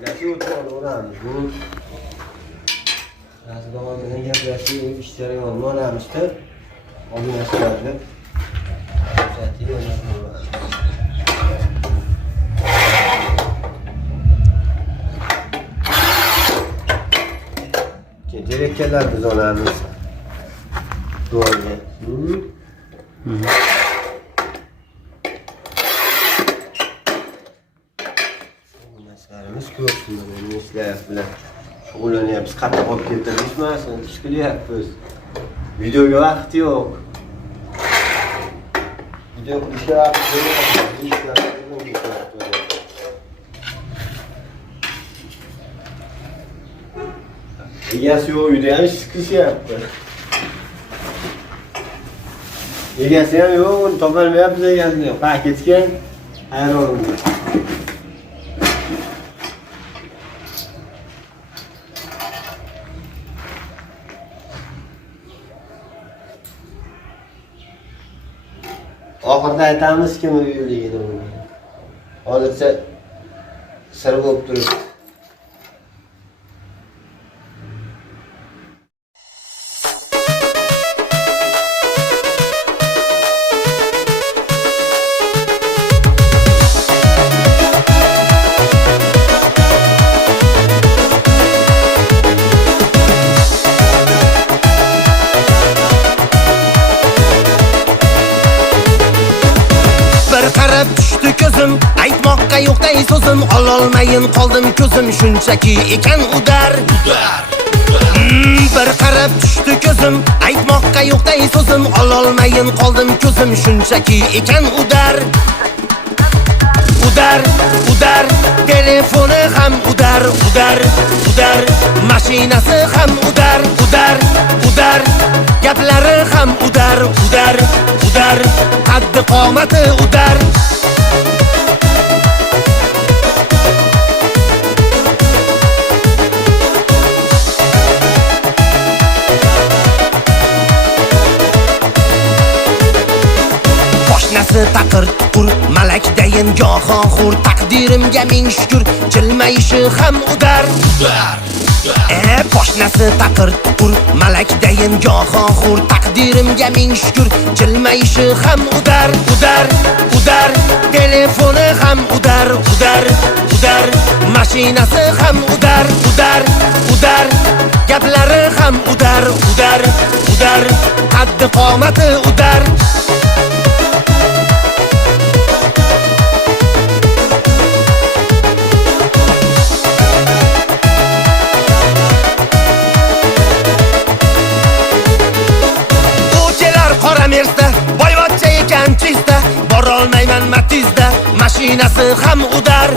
gaplashib o'tiramiz. Buni Rasululloh bilan gaplashib ish jarayonini olamizda. Olinashlarni direktörlar biz olamiz. Doğru. Maslarimiz ko'p, shunday ishlar bilan shug'ullanyapmiz. Qattiq olib keltirishmasin, ish qilyapmiz. Videoga vaqt yo'q. Video qilishga vaqt yo'q. Egasi yo'q, uyda ham ish qilishyapti. Egasi ham yo'q, uni topolmayapmiz egasini yo'q. Ha, ketgan. Hayronman. Oxirida aytamiz kim uyligini. Hozircha sir bo'lib turibdi. Qarab tushdi ko'zim, aytmoqqa yo'qday so'zim, ololmayin qoldim ko'zim, shunchaki ekan udar. Bir qarab tushdi ko'zim, aytmoqqa yo'qday so'zim, ololmayin qoldim ko'zim, shunchaki ekan udar. Udar, udar, telefoni ham udar, udar, udar, mashinasi ham udar, udar, udar, gaplari ham udar, udar, udar, qaddi qomati udar. Poshnasi taqir tuqur, malakdayin goho xur, taqdirimga ming shukr, jilmayishi ham udar. Poshnasi taqir tuqur, malakdayin goho xur, taqdirimga ming shukr, jilmayishi ham udar, udar, udar, telefoni ham udar, udar, udar, mashinasi ham udar, udar, udar, gaplari ham udar, udar, udar, qaddi qomati udar. Boyvachcha ekan chista, borolmayman Matizda, mashinasi ham udar.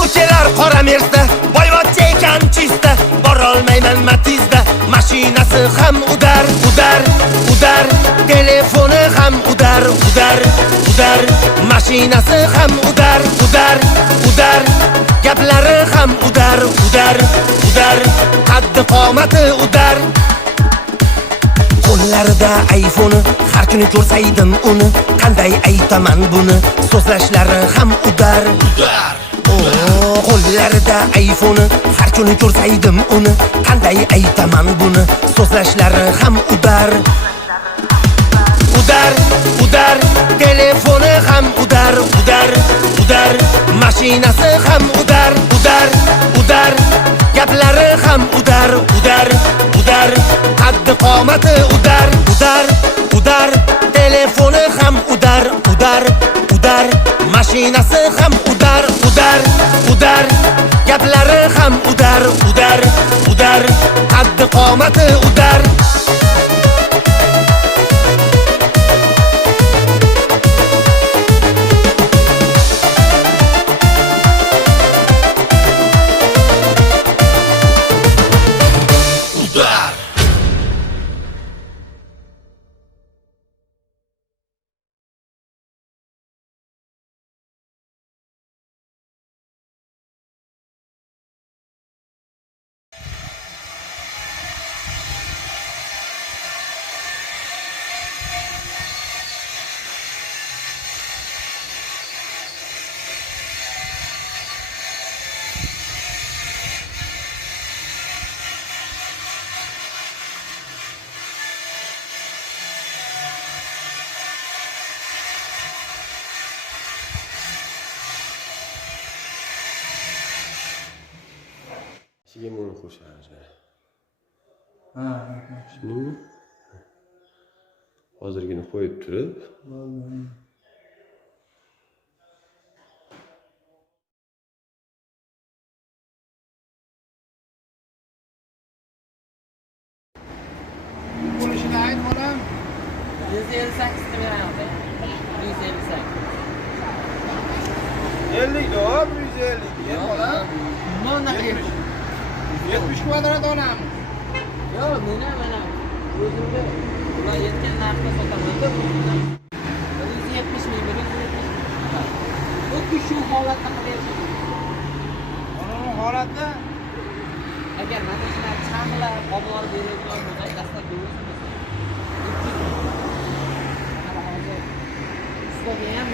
Uchelar qora Mersda, boyvachcha ekan chista, borolmayman Matizda, mashinasi ham udar, udar, udar, telefoni ham udar, udar, udar, mashinasi ham udar, udar, udar, gaplari ham udar, udar, udar, qaddi qomati udar. Qo'llarida iPhone, har kuni ko'rsaydim uni, qanday aytaman buni, so'zlashlari ham udar. Qo'llarida iPhone, har kuni ko'rsaydim uni, qanday aytaman buni, so'zlashlari ham udar. Udar, udar, telefoni ham udar, udar, udar, mashinasi ham udar, udar, udar, gaplari ham udar, udar, udar, qaddi qomati udar, udar, udar, telefoni ham udar, udar, udar, mashinasi ham udar, udar, udar, gaplari ham udar, udar, udar, qaddi qomati udar. keyin buni qo'shamiz. Ha. Tushundingmi? Hozirgina qo'yib turib, Bo'ldi. Bo'lishini ayt bolam. 158 ta beraman. 158. 50 da, 150 diye bolam. Mana 70 kvadrat olamiz. yo'q, mana o'zimga ular yetgan narxda sotaman-da. 170 ming, 170. Bu shu holatda qilib Onun holatda agar mana shular chaqlar olib beradigan bo'lsa, dastlab ko'rasiz. Hozir ustoga ham